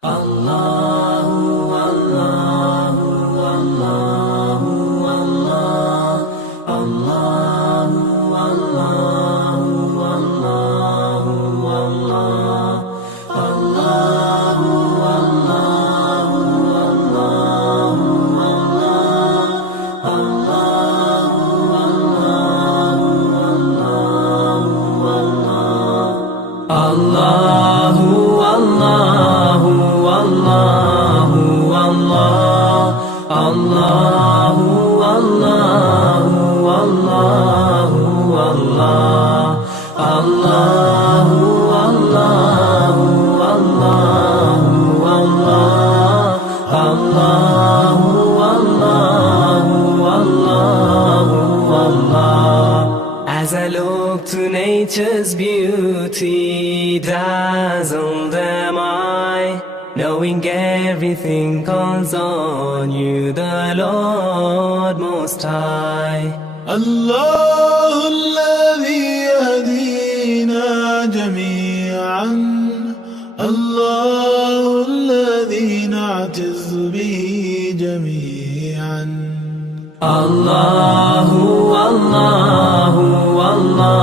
Allahu Allahu Allahu Allah Allahu Allahu Allahu Allah Allahu Allahu Allahu Allah Allahu Allahu Allahu Allahu Allahu Allah Allahu Allahu Allahu Allah Allahu Allahu Allahu Allah. As I look to nature's beauty, dazzled am I, knowing everything calls on you, the Lord Most High. الله الذي يهدينا جميعا، الله الذي نعتز به جميعا. الله الله الله